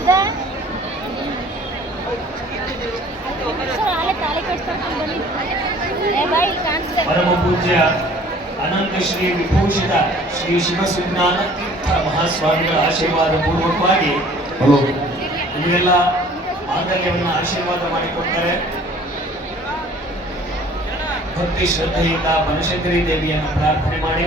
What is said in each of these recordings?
ಇದೆ ಸರ್ ಅಲ್ಲೇ ತಾಳಿ ಕಟ್ಸ್ಕೊಂಡು ಬನ್ನಿ ಏ ಬಾಯ್ ಇಲ್ಲಿ ಕಾಣಿಸ್ದೆ ಪರಮ ಪೂಜ್ಯ ಅನಂತ ಶ್ರೀ ವಿಭೂಷಿತ ಶ್ರೀ ಶಿವಸುಜ್ಞಾನ ತೀರ್ಥ ಮಹಾಸ್ವಾಮಿಗಳ ಆಶೀರ್ವಾದ ಪೂರ್ವಕವಾಗಿ ನಿಮಗೆಲ್ಲ ಮಾಂಗಲ್ಯವನ್ನು ಆಶೀರ್ವಾದ ಮಾಡಿಕೊಡ್ತಾರೆ. ಭಕ್ತಿ ಶ್ರದ್ಧೆಯಿಂದ ಬನಶಂಕರಿ ದೇವಿಯನ್ನು ಪ್ರಾರ್ಥನೆ ಮಾಡಿ.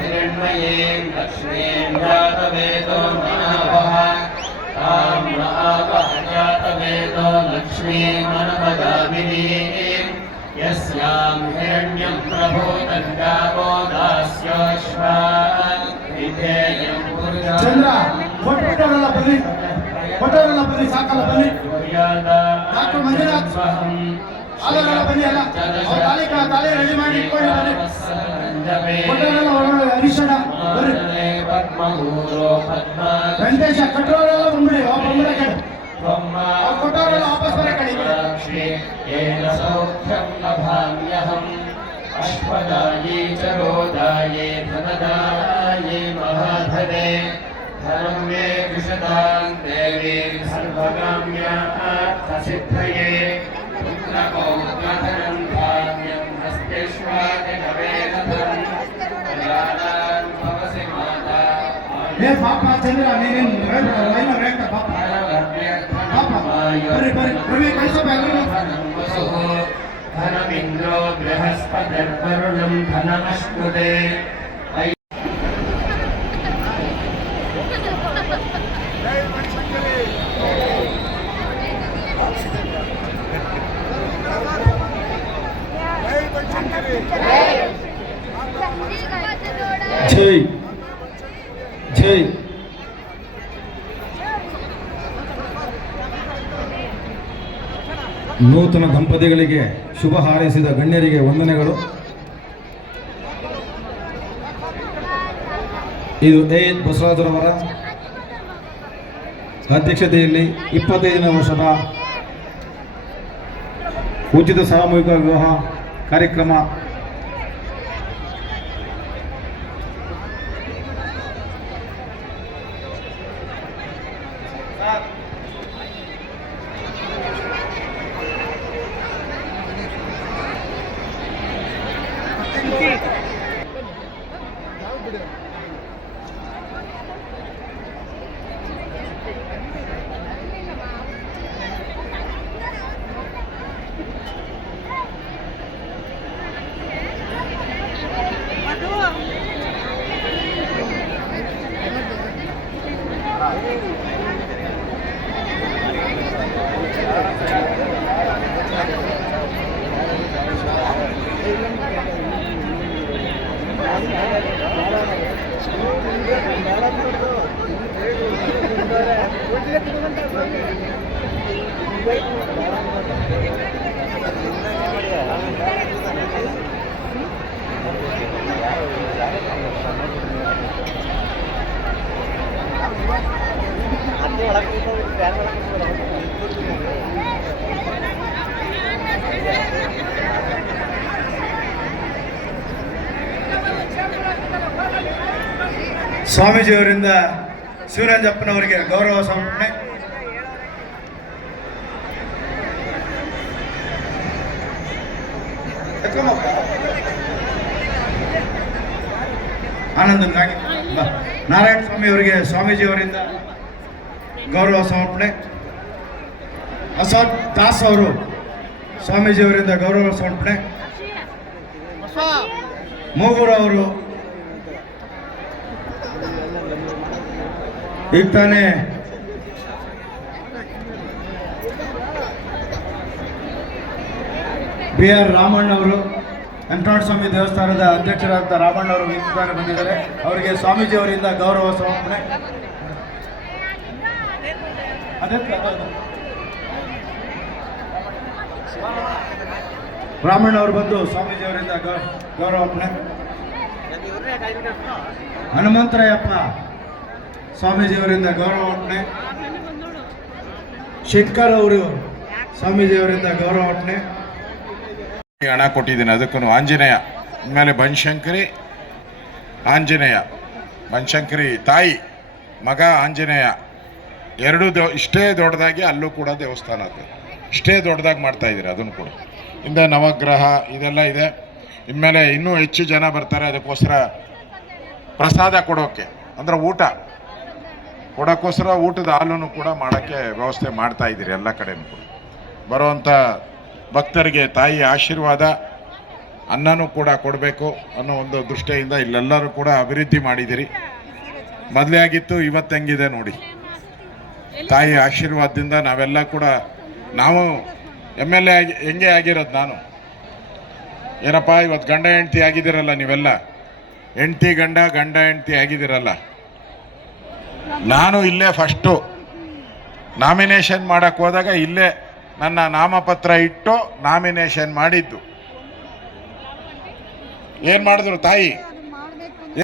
हिरण्मयीं लक्ष्मीं जातवेदो महापः तां महापः जातवेदो लक्ष्मीमनपगामिनीं यस्यां हिरण्यं प्रभूतं गावो दास्योश्वा विधेयं ಚಂದ್ರ ಕೊಟ್ಟವರೆಲ್ಲ ಬನ್ನಿ ಕೊಟ್ಟವರೆಲ್ಲ ಬನ್ನಿ ಸಾಕಲ್ಲ ಬನ್ನಿ ಡಾಕ್ಟರ್ ಮಂಜುನಾಥ್ ಆದವರೆಲ್ಲ ಬನ್ನಿ ಅಲ್ಲ ಅವ್ರ ತಾಳಿ ತಾಳಿ ರೆಡಿ ಮಾಡಿ ಇಟ್ಕೊಳ್ಳಿ ಬನ್ನಿ ಹರಿಶನ ವೆಂಕಟೇಶ ಕಟ್ಟೋರೆಲ್ಲ ಬಂದ್ಬಿಡಿ ಆ ಬಂದ್ರೆ ಕಡೆ ಕೊಟ್ಟೋರೆಲ್ಲ ವಾಪಸ್ ಬರ ಕಡೆ ಅಶ್ವದಾಯೇ ಚರೋದಾಯೇ ಧನದಾಯೇ ಮಹಾಧನೆ ಧನಂ ಮೇ ವಿಶದಾಂ ದೇವೀಂ ಸರ್ವಗಾಮ್ಯಾರ್ಥಸಿದ್ಧಯೇ ಚಂದ್ರ ನೀನೇನು ಲೈನ್ ರೇಟ್ ಪಾಪ ಪಾಪ ಬರ್ರಿ ಬರ್ರಿ ರವಿ ಕಳಿಸಪ್ಪ ಎಲ್ಲರೂ ಧನಮಿಂದ್ರೋ ಬೃಹಸ್ಪತಿರ್ವರುಣಂ ಧನಮಶ್ನುತೆ ನೂತನ ದಂಪತಿಗಳಿಗೆ ಶುಭ ಹಾರೈಸಿದ ಗಣ್ಯರಿಗೆ ವಂದನೆಗಳು. ಇದು ಎ ಬಸವರಾಜರವರ ಅಧ್ಯಕ್ಷತೆಯಲ್ಲಿ ಇಪ್ಪತ್ತೈದನೇ ವರ್ಷದ ಉಚಿತ ಸಾಮೂಹಿಕ ವಿವಾಹ ಕಾರ್ಯಕ್ರಮ কি ಸ್ವಾಮೀಜಿಯವರಿಂದ ಶಿವರಾಜಪ್ಪನವರಿಗೆ ಗೌರವ ಸಮರ್ಪಣೆ ಬ- ನಾರಾಯಣ ಸ್ವಾಮಿ ಅವರಿಗೆ ಸ್ವಾಮೀಜಿಯವರಿಂದ ಗೌರವ ಸಮರ್ಪಣೆ. ಅಸಾದ್ ದಾಸ್ ಅವರು ಸ್ವಾಮೀಜಿಯವರಿಂದ ಗೌರವ ಸಮರ್ಪಣೆ. ಮೂಗೂರು ಅವರು ಈಗ ತಾನೇ ಬಿ ಆರ್ ರಾಮಣ್ಣ ಅವರು ವೆಂಕಟರಮಣ ಸ್ವಾಮಿ ದೇವಸ್ಥಾನದ ಅಧ್ಯಕ್ಷರಾದ ರಾಮಣ್ಣ ಅವರು ಈಗ ಬಂದಿದ್ದಾರೆ. ಅವರಿಗೆ ಸ್ವಾಮೀಜಿ ಅವರಿಂದ ಗೌರವ ಸಮರ್ಪಣೆ. ರಾಮಣ್ಣ ಅವರು ಬಂದು ಸ್ವಾಮೀಜಿ ಅವರಿಂದ ಗೌರವ ಅರ್ಪಣೆ ಹನುಮಂತರಾಯಪ್ಪ ಗೌರವ ಗೌರವಾರ್ಪಣೆ. ಶಂಕರ್ ಅವರು ಸ್ವಾಮೀಜಿಯವರಿಂದ ಗೌರವಾರ್ಪಣೆ. ಹಣ ಕೊಟ್ಟಿದ್ದೀನಿ. ಅದಕ್ಕೂ ಆಂಜನೇಯ ಆಮೇಲೆ ಬನಶಂಕರಿ, ಆಂಜನೇಯ, ಬನಶಂಕರಿ ತಾಯಿ, ಮಗ ಆಂಜನೇಯ. ಎರಡೂ ದೊ, ಇಷ್ಟೇ ದೊಡ್ಡದಾಗಿ ಅಲ್ಲೂ ಕೂಡ ದೇವಸ್ಥಾನ ಅದು. ಇಷ್ಟೇ ದೊಡ್ಡದಾಗಿ ಮಾಡ್ತಾ ಇದ್ದೀರಿ, ಅದನ್ನು ಕೂಡ. ಹಿಂದೆ ನವಗ್ರಹ ಇದೆಲ್ಲ ಇದೆ. ಇನ್ಮೇಲೆ ಇನ್ನೂ ಹೆಚ್ಚು ಜನ ಬರ್ತಾರೆ, ಅದಕ್ಕೋಸ್ಕರ ಪ್ರಸಾದ ಕೊಡೋಕ್ಕೆ ಅಂದರೆ ಊಟ. ಕೊಡೋಕ್ಕೋಸ್ಕರ ಊಟದ ಹಾಲನ್ನು ಕೂಡ ಮಾಡೋಕ್ಕೆ ವ್ಯವಸ್ಥೆ ಮಾಡ್ತಾ ಇದ್ದೀರಿ, ಎಲ್ಲ ಕಡೆಯೂ ಕೂಡ. ಬರುವಂಥ ಭಕ್ತರಿಗೆ ತಾಯಿ ಆಶೀರ್ವಾದ, ಅನ್ನನೂ ಕೂಡ ಕೊಡಬೇಕು ಅನ್ನೋ ಒಂದು ದೃಷ್ಟಿಯಿಂದ ಇಲ್ಲೆಲ್ಲರೂ ಕೂಡ ಅಭಿವೃದ್ಧಿ ಮಾಡಿದಿರಿ. ಮೊದಲೇ ಆಗಿತ್ತು, ಇವತ್ತು ಹೆಂಗಿದೆ ನೋಡಿ. ತಾಯಿ ಆಶೀರ್ವಾದದಿಂದ ನಾವೆಲ್ಲ ಕೂಡ, ನಾವು ಎಂ ಎಲ್ ಎ ಆಗಿ, ಹೆಂಗೆ ಆಗಿರೋದು ನಾನು? ಏನಪ್ಪ, ಇವತ್ತು ಗಂಡ ಹೆಂಡ್ತಿ ಆಗಿದ್ದೀರಲ್ಲ ನೀವೆಲ್ಲ? ಹೆಂಡ್ತಿ ಗಂಡ ಗಂಡ ಹೆಂಡ್ತಿ ಆಗಿದ್ದೀರಲ್ಲ? ನಾನು ಇಲ್ಲೇ ಫಸ್ಟು ನಾಮಿನೇಷನ್ ಮಾಡೋಕ್ಕೆ ಹೋದಾಗ ಇಲ್ಲೇ ನನ್ನ ನಾಮಪತ್ರ ಇಟ್ಟು ನಾಮಿನೇಷನ್ ಮಾಡಿದ್ದು. ಏನು ಮಾಡಿದ್ರು ತಾಯಿ?